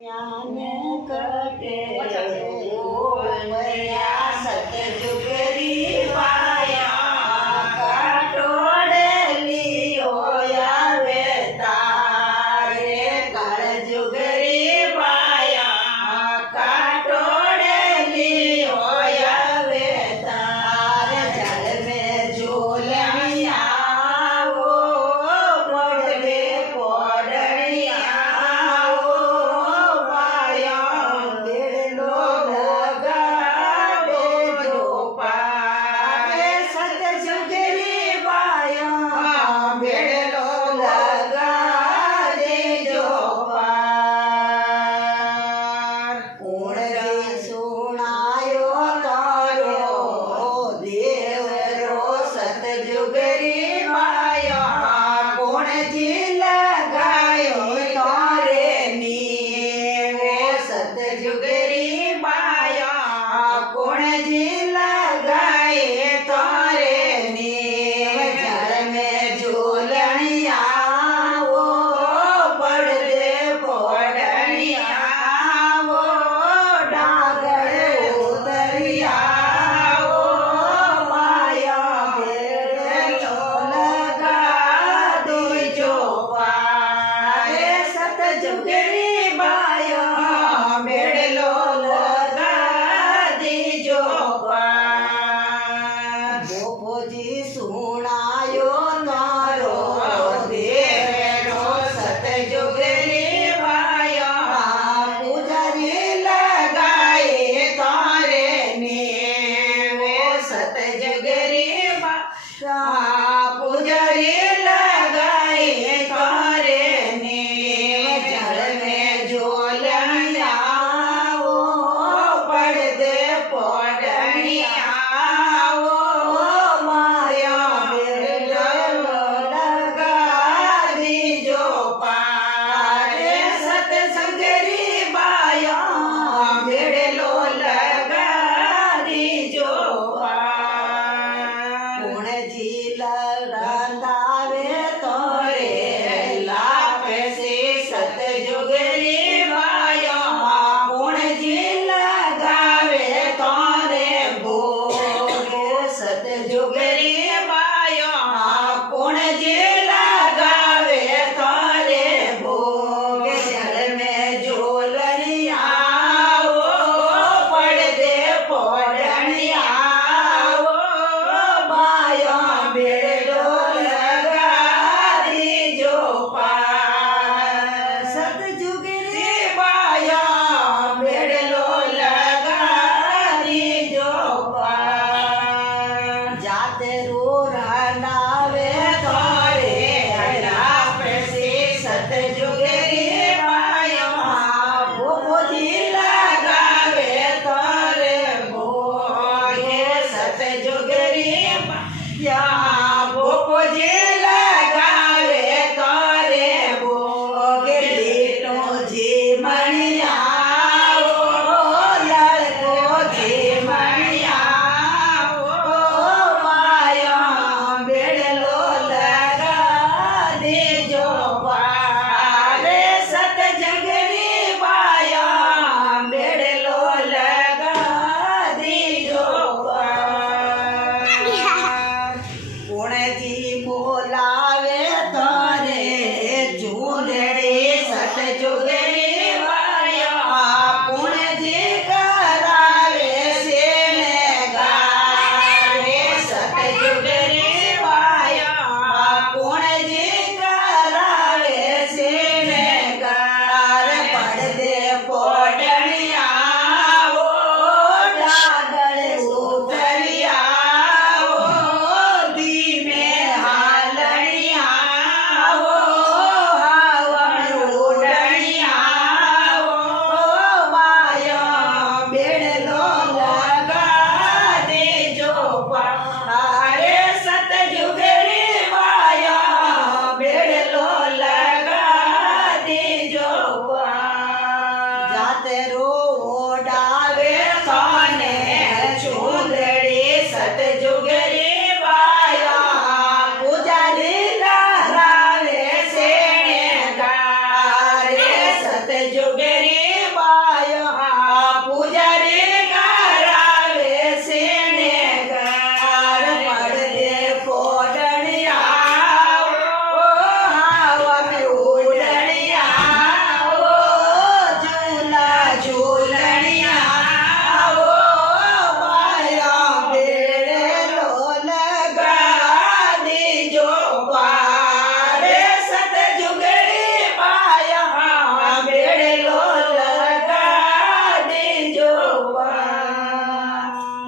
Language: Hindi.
ज्ञान कटे ओवया सतजुगरी पाया काटोड़ेली ओयावे तारे काळजुगरी पाया काटोड़ेली ओयावे तारे जल में झूलनिया वो पड़वे पड़निया पुजारी लगाए तारे ने जल में झोलनिया वो पड़दे पड़निया वो माया लगा दीजो पारे सतसंगरी बाया बेड़लो लगा दीजो रांधावे तोरे लापे से सतजुगरी बाया पुण जी लगावे तोरे भोगे सतजुगरी बाया पुण जी लगावे तोरे भोगे जल में झोलनिया वो पड़दे पड़निया वो बाया बेड़ो लगा दीजो पार सतजुगरी बाया बेड़ो लगा दीजो पार जाते रो रांधावे तोरे लाप से सतजुगरी बाया भोजी लगावे तोरे भोगे सतजुगरी या भोजी लगावे तोरे भोगे लीलो जी मणिया ओ लड़को जी मणिया ओ माया बेड़लो लगा दीजो पारे सतजुगरी बाया बेड़लो लगा दीजो पार पुणजी बोलावे तोरे झूलड़ी सतजुगरी बाया पुणजी करावे सेने गारे सतजुगरी बाया पुणजी करावे सेने गार पड़दे पड़निया वो डागड़ उतरिया वो धीमे हालनिया वो हवन उड़निया वो माया बेड़लो लगा दीजो पारे सतजुगरी माया बेड़लो लगा दीजो पार जाते रो